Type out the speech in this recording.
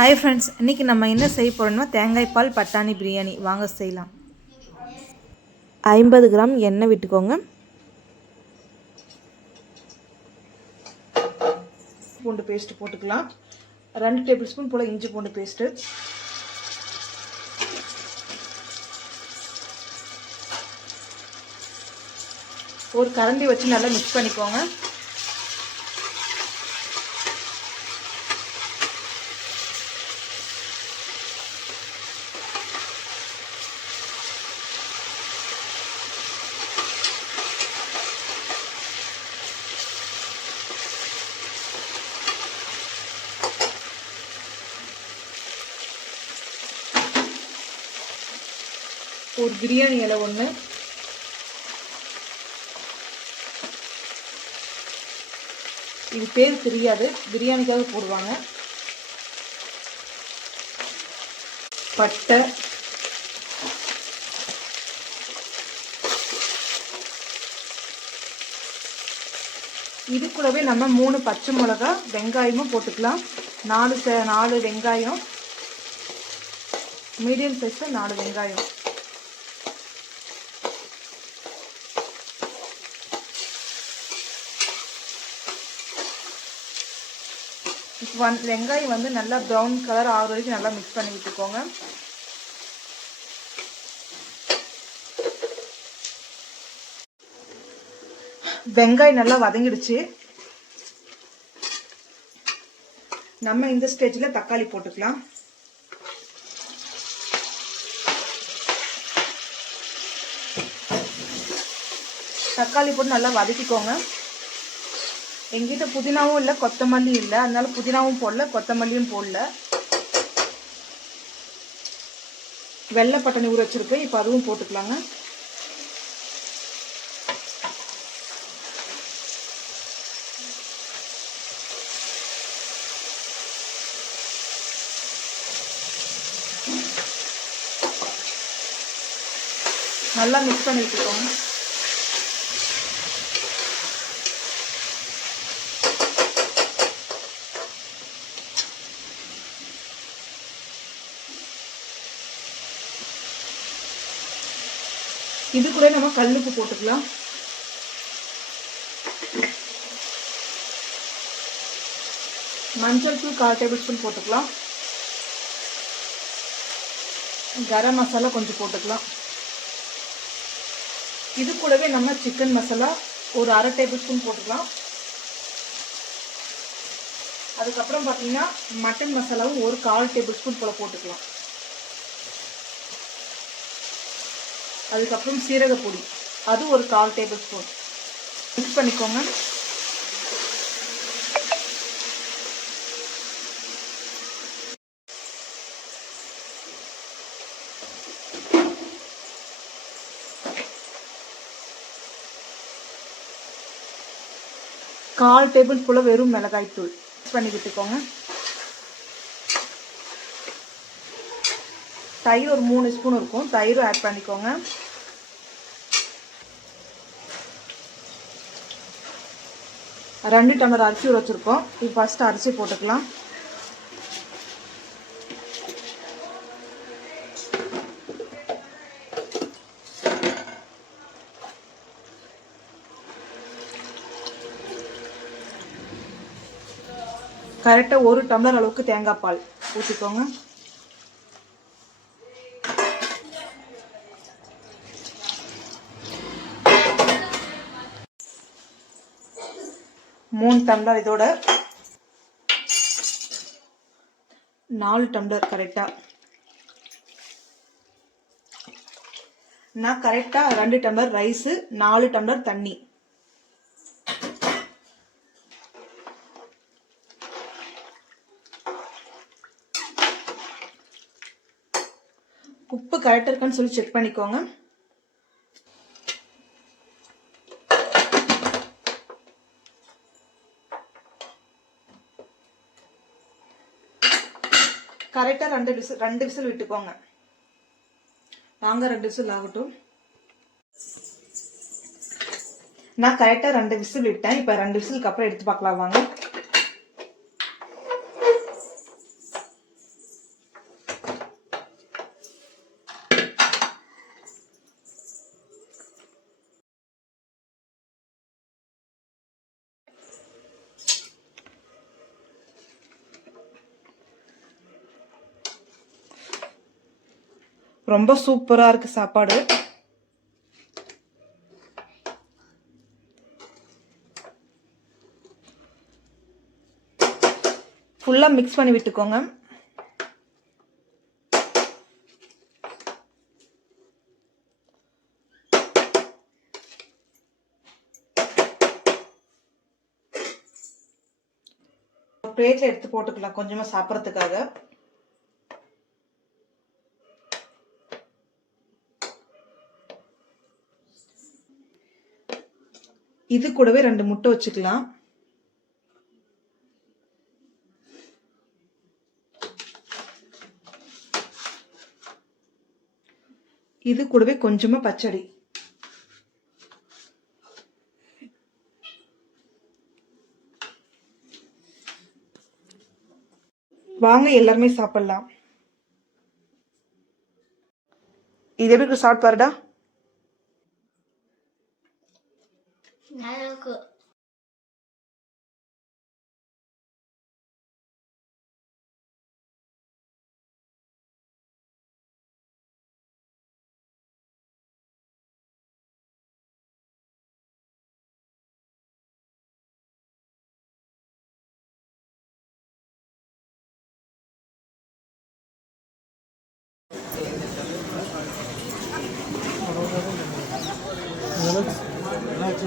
Hi friends இன்றைக்கி நம்ம என்ன செய்ய போகிறோம்னா தேங்காய் பால் பட்டாணி பிரியாணி. வாங்க செய்யலாம். ஐம்பது கிராம் எண்ணெய் விட்டுக்கோங்க. பூண்டு பேஸ்ட் போட்டுக்கலாம். ரெண்டு டேபிள் ஸ்பூன் போல் இஞ்சி பூண்டு பேஸ்ட்டு. ஒரு கரண்டி வச்சு நல்லா மிக்ஸ் பண்ணிக்கோங்க. ஒரு பிரியாணி இலை ஒன்று இது பேர் தெரியாது. பிரியாணிக்காக போடுவாங்க. பட்டை. இது கூடவே நம்ம மூணு பச்சை மிளகா வெங்காயமும் போட்டுக்கலாம். நாலு ச- நாலு வெங்காயம். மீடியம் சைஸில் நாலு வெங்காயம். வந் வெங்காயம் வந்து நல்லா ப்ரௌன் கலர் ஆகிற வரைக்கும் நல்லா மிக்ஸ் பண்ணி விட்டுக்கோங்க. வெங்காயம் நல்லா வதங்கிடுச்சு. நம்ம இந்த ஸ்டேஜில் தக்காளி போட்டுக்கலாம். தக்காளி போட்டு நல்லா வதக்கிக்கோங்க. எங்கிட்ட புதினாவும் இல்லை கொத்தமல்லி இல்லை. அதனால புதினாவும் போடல கொத்தமல்லியும் போடல. வெள்ளை பட்டணி ஊற வச்சிருக்கேன் இப்போ அதுவும் போட்டுக்கலாங்க. நல்லா மிக்ஸ் பண்ணி வச்சுக்கோங்க இது கூட நம்ம கல்லுப்பு போட்டுக்கலாம். மஞ்சள் தூள் கால் டேபிள் ஸ்பூன் போட்டுக்கலாம். கரம் மசாலா கொஞ்சம் போட்டுக்கலாம். இது கூடவே நம்ம சிக்கன் மசாலா ஒரு அரை டேபிள் ஸ்பூன் போட்டுக்கலாம். அதுக்கப்புறம் பார்த்தீங்கன்னா மட்டன் மசாலாவும் ஒரு கால் டேபிள் ஸ்பூன் போல் போட்டுக்கலாம். அதுக்கப்புறம் சீரகப்பொடி. அது ஒரு கால் டேபிள் ஸ்பூன். மிக்ஸ் பண்ணிக்கோங்க. கால் டேபிள் ஸ்பூனில் வெறும் மிளகாய் தூள் மிக்ஸ் பண்ணி விட்டுக்கோங்க. தயிர் ஒரு மூணு ஸ்பூன் இருக்கும். தயிரும் ஆட் பண்ணிக்கோங்க. ரெண்டு டம்ளர் அரிசி ஊற வச்சுருக்கோம். இப்போ ஃபஸ்ட்டு அரிசி போட்டுக்கலாம். கரெக்டாக ஒரு டம்ளர் அளவுக்கு தேங்காய் பால் ஊற்றிக்கோங்க மூணு டம்ளர் இதோட நாலு டம்ளர் கரெக்டாக நான் கரெக்டாக ரெண்டு டம்ளர் ரைஸு நாலு டம்ளர் தண்ணி. உப்பு கரெக்டாக இருக்கான்னு சொல்லி செக் பண்ணிக்கோங்க. கரெக்டாக ரெண்டு விசில் ரெண்டு விசில் விட்டுக்கோங்க. வாங்க ரெண்டு விசில் ஆகட்டும். நான் கரெக்டாக ரெண்டு விசில் விட்டேன். இப்போ ரெண்டு விசிலுக்கு அப்புறம் எடுத்து பார்க்கலாம். வாங்க. ரொம்ப சூப்பராக இருக்குது சாப்பாடு. ஃபுல்லாக மிக்ஸ் பண்ணி விட்டுக்கோங்க. பிளேட்டில் எடுத்து போட்டுக்கலாம் கொஞ்சமாக சாப்பிட்றதுக்காக. இது கூடவே ரெண்டு முட்டை வச்சுக்கலாம். இது கூடவே கொஞ்சமா பச்சடி. வாங்க எல்லாருமே சாப்பிடலாம். இது எப்படி சாப்பிட்டு பாருடா நல்லா வச்சு